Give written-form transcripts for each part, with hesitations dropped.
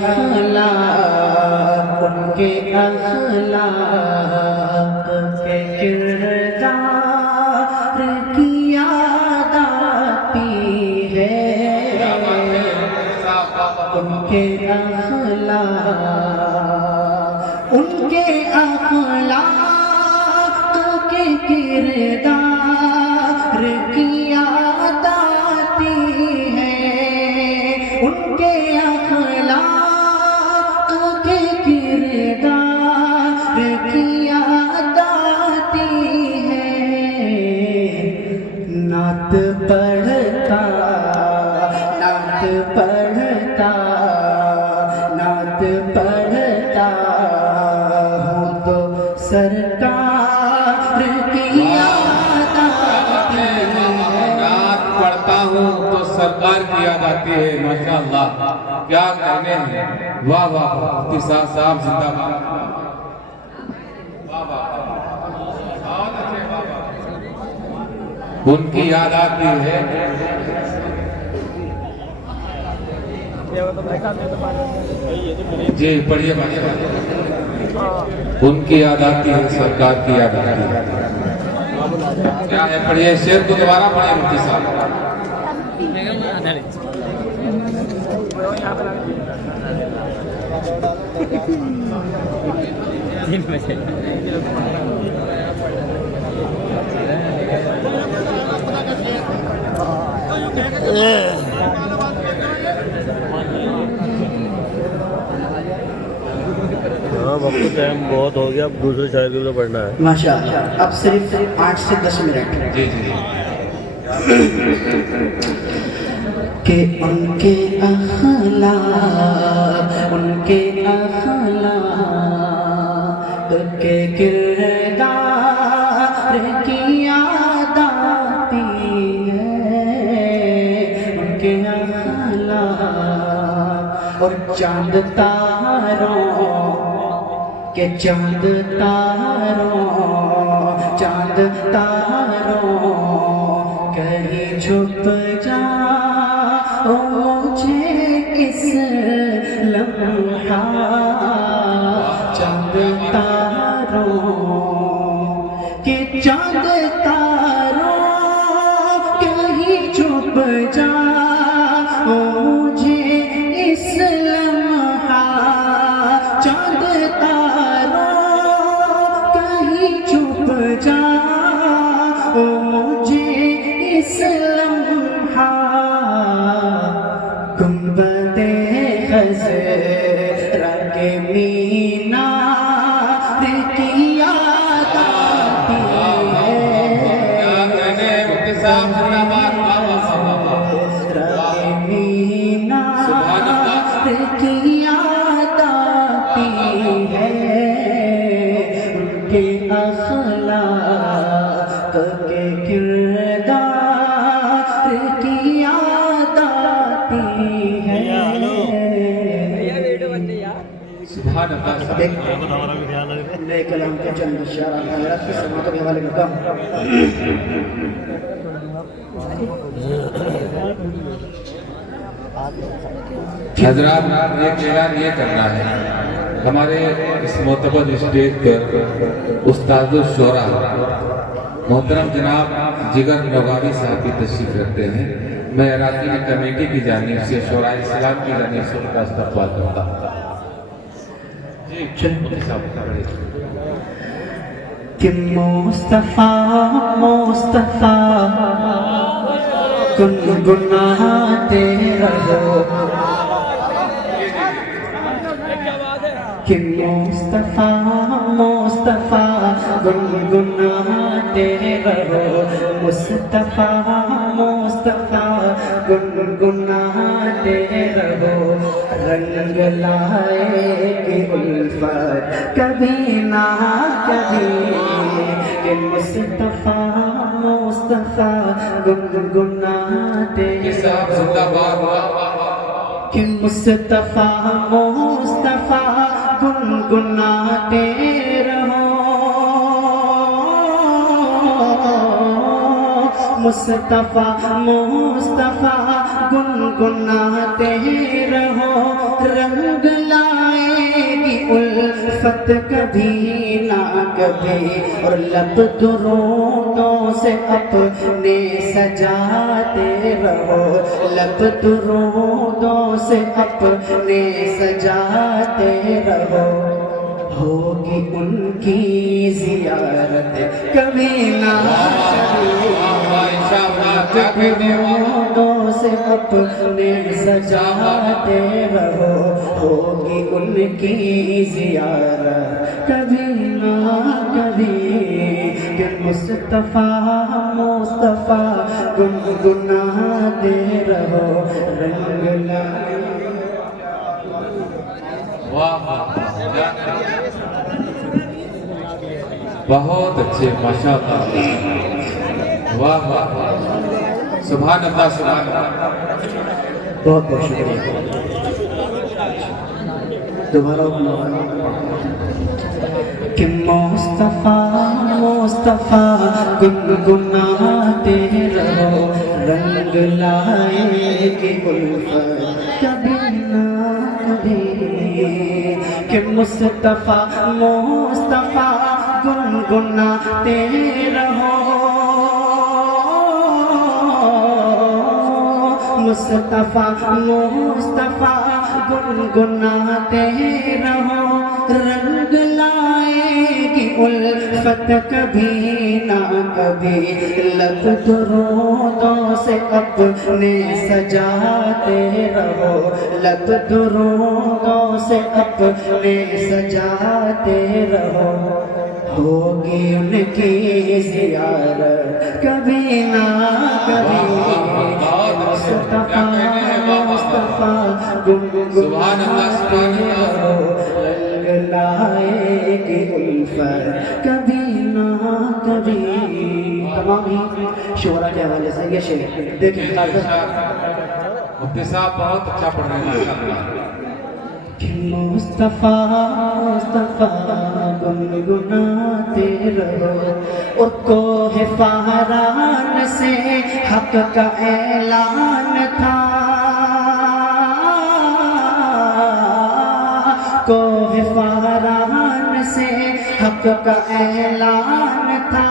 اخلاق ان کے اخلاق کے کردار کی یاد آتی ہے ان کے اخلاق ان کے اخلاق کے کردار کی یاد آتی ہے ان کے اخلاق کے کردار کی یاد آتی ہے نعت پڑھتا نعت پڑھتا نعت پڑھتا ہوں تو سرکار کی یاد آتی ہے نعت پڑھتا ہوں تو سرکار کی یاد آتی ہے ماشاءاللہ کیا کہنے ہیں واہ واہ مفتی صاحب زندہ باد ان کی یاد آتی ہے جی پڑھیے ان کی یاد آتی ہے سرکار کی یاد آتی ہے کیا ہے پڑھیے شعر کو دوبارہ پڑھیے مفتی صاحب وقت ٹائم بہت ہو گیا اب دوسرے شاعر کو پڑھنا ہے ماشاءاللہ اب صرف 8 سے 10 منٹ جی جی کہ ان کے اخلاق ان کے اخلاق کے کردار کی یاد آتی ہے ان کے اخلاق اور چاند تاروں کہ چاند تاروں کہیں چھپ جا مجھے اس لمحہ چاند تاروں کہ چاند تاروں کہیں چھپ جا مجھے اس لمحہ چاند چھپ جا مجھے اس لمحہ گنبد خضرا کے مینار کی یاد آتی ہے خضرا کے مینار کی یاد آتی ہے کے اخلاق کے کردار کی یاد آتی ہے سبحان اللہ نئے کلام کے چند اشارات حضرات کی سماعتوں کے حوالے کرتا ہوں حضرات ایک اعلان یہ کرنا ہے ہمارے اس معتبر اسٹیج پر استاد الشورا محترم جناب جگر نواوی صاحب کی تشریف رکھتے ہیں میں اراکین کمیٹی کی جانب سے شورا اسلام کی جانب سے ان کا استقبال کرتا ہوں کہ مصطفیٰ گنگناتے رہو کہ مصطفیٰ گنگناتے رہو مصطفیٰ گنگناتے رہو رنگ لائے گی الفت کبھی نہ کبھی کہ مصطفیٰ گنگناتے کہ مصطفیٰ گنگناتے رہو مصطفیٰ گنگناتے رہو رنگ لائے گی الفت کبھی نہ کبھی اور لب درودوں سے اپنے سجاتے رہو لب درودوں سے اپنے سجاتے رہو ہوگی ان کی زیارت کبھی نہ کبھی درودوں سے اپنے سجاتے رہو ہوگی ان کی زیارت کبھی نہ کبھی کہ مصطفیٰ مصطفیٰ گنگناتے رہو رنگ لائے بہت اچھے ماشاءاللہ واہ واہ واہ سبحان اللہ سبحان اللہ بہت بہت شکریہ دوبارہ کہ مصطفیٰ مصطفیٰ گنگناتے رہو رنگ لائے گی الفت کبھی نہ کبھی کہ مصطفیٰ مصطفیٰ گنگناتے رہو مصطفیٰ مصطفیٰ گنگناتے رہو رنگ لائے گی الفت کبھی نہ کبھی لب درودوں سے اپنے سجاتے رہو لب درودوں سے اپنے سجاتے رہو ہوگی ان کی زیارت کبھی نہ کبھی مصطفیٰ مصطفیٰ گنگناتے رہو رنگ لائے گی الفت کبھی نہ کبھی تمام ہی شعراء کے حوالے سے یہ شعر دیکھیں مفتی صاحب بہت اچھا پڑھ رہے ہیں کہ مصطفیٰ مصطفیٰ گنگناتے رہو اور کوہ فاران سے حق کا اعلان تھا کوہ فاران سے حق کا اعلان تھا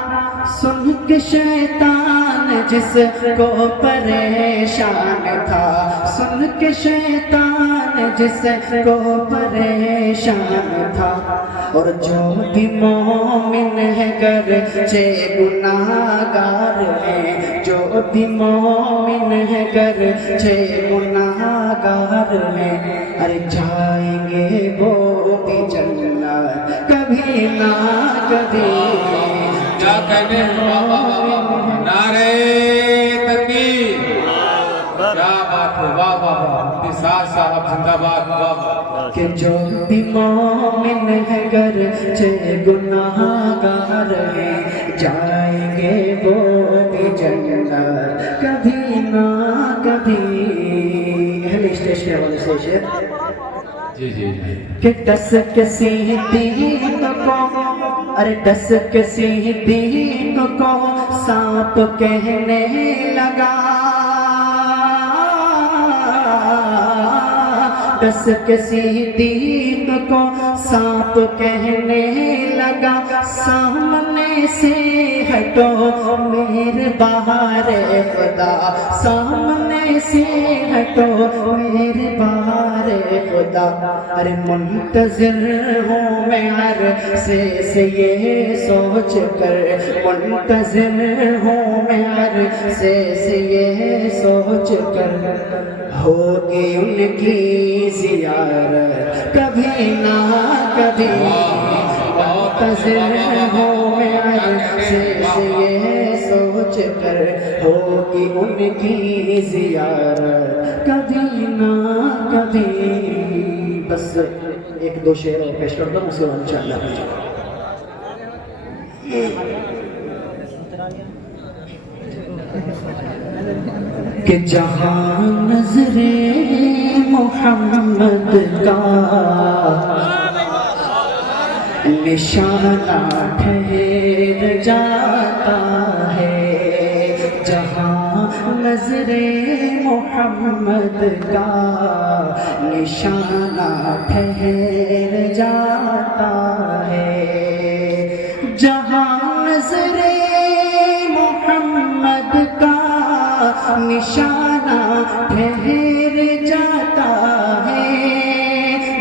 سن کے شیطان جس کو پریشان تھا سن کے شیطان جس کو پریشان تھا اور جو بھی مومن ہے گرچہ گناہگار ہے جو بھی مومن ہے گرچہ گناہگار ہے ارے جائیں گے وہ بھی جنت کبھی نہ کبھی کیا کہنے نعرہ تکبیر کیا بات ہے واہ واہ مفتی صاحب زندہ باد واہ کہ جو بھی مومن ہے گرچہ گناہگار ہے جائیں گے وہ بھی جنت کبھی نہ کبھی اہل اسٹیج کے حوالے سے شعر جی جی کہ ڈس کے صدیق کو ارے ڈس کے صدیق کو سانپ کہنے لگا ڈس کے صدیق کو سانپ کہنے لگا سامنے سے ہٹو میرے بہار خدا سامنے سے ہٹو میرے بہار خدا ارے منتظر ہوں میں عرصے سے یہ سوچ کر منتظر ہوں میں عرصے سے یہ سوچ کر ہوگی ان کی زیارت کبھی نہ کبھی منتظر ہوں میں عرصے سے یہ سوچ کر ہوگی ان کی زیارت کبھی نہ کبھی بس ایک دو شعر اور پیش کر دوں اس کے بعد انشاءاللہ کہ جہاں نظر محمد کا نشانہ ٹھہر جاتا ہے جہاں نظر محمد کا نشانہ ٹھہر جاتا ہے، جہاں نظر محمد کا نشانہ ٹھہر جاتا ہے،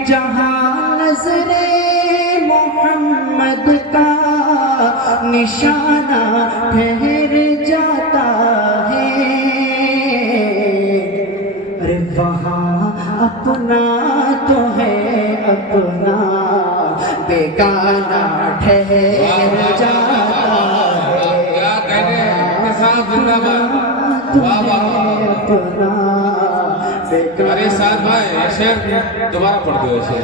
جہاں نظر محمد کا نشانہ ٹھہر جاتا ہے، ارے وہاں اپنا تو ہے اپنا بیگانہ ٹھہر جاتا ہے، کیا کہنے احتساب زندہ باد، واہ واہ واہ۔ اپنا ارے ساتھ بھائی یہ شعر دوبارہ پڑھ دو اسے،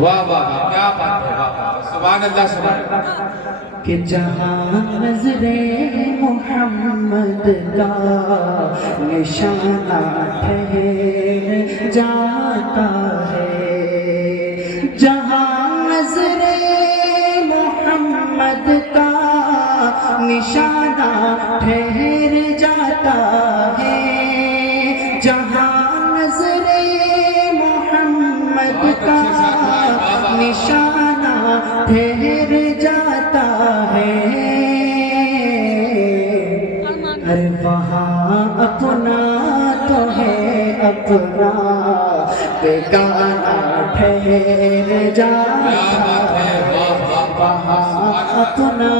واہ واہ واہ، کیا بات ہے، واہ واہ، سبحان اللہ سبحان اللہ۔ کہ جہاں نظر محمد کا نشانہ ٹھہر جاتا ہے، جہاں نظر محمد کا نشانہ ٹھہر جاتا ہے، جہاں نظر محمد کا نشانہ ٹھہر جاتا ہے، ارے وہاں اپنا تو ہے اپنا بیگانہ ٹھہر جاتا ہے، وہاں اپنا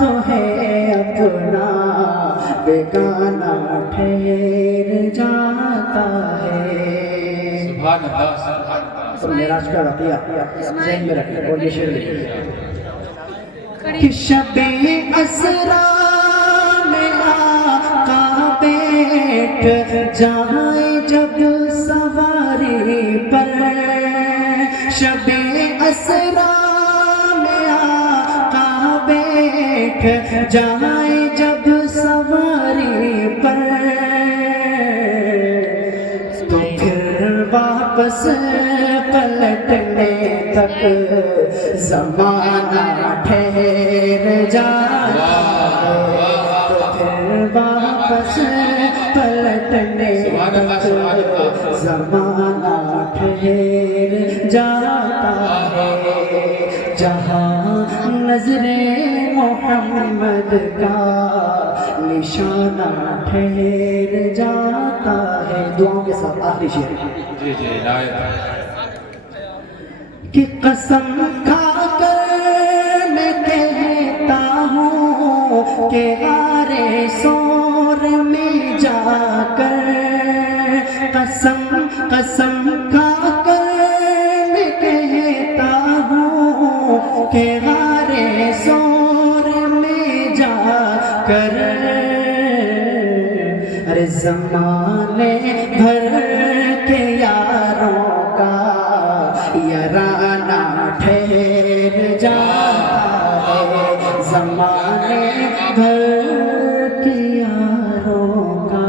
تو ہے اپنا بیگانہ ٹھہر جاتا ہے۔ سبحان اللہ سبحان اللہ۔ اور معراج کا واقعہ ذہن میں رکھیں اور یہ شعر لکھیں کہ شب اسرا میں آقا بیٹھ جائے جب سواری پر، شب اسرا میں آقا بیٹھ جائے جب سواری پر، تو پھر واپس پلٹنے تک زمانہ ٹھہر جاتا ہے، تو پھر واپس پلٹنے تک زمانہ ٹھہر جاتا ہے، جہاں نظر محمد کا نشانہ ٹھہر جاتا ہے۔ دعاؤں کے ساتھ آخری شعر جی جی عنایت ہے۔ کہ قسم کھا کر میں کہتا ہوں کہ غار سور میں جا کر، قسم کھا کر میں کہتا ہوں کہ غار سور میں جا کر، ارے زمانے بھر کے یاروں کا یارانہ ٹھہر جاتا ہے، زمانے بھر کے یاروں کا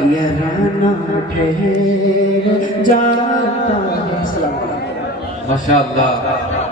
یارانہ ٹھہر جاتا ہے۔ السلام علیکم۔ ماشاء اللہ۔